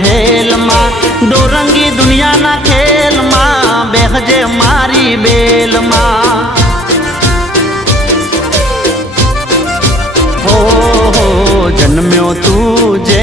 મહેલ માં દોરંગી દુનિયાના ખેલ માં બેહજે મારી બેલ માં હો જન્મ્યો તું જે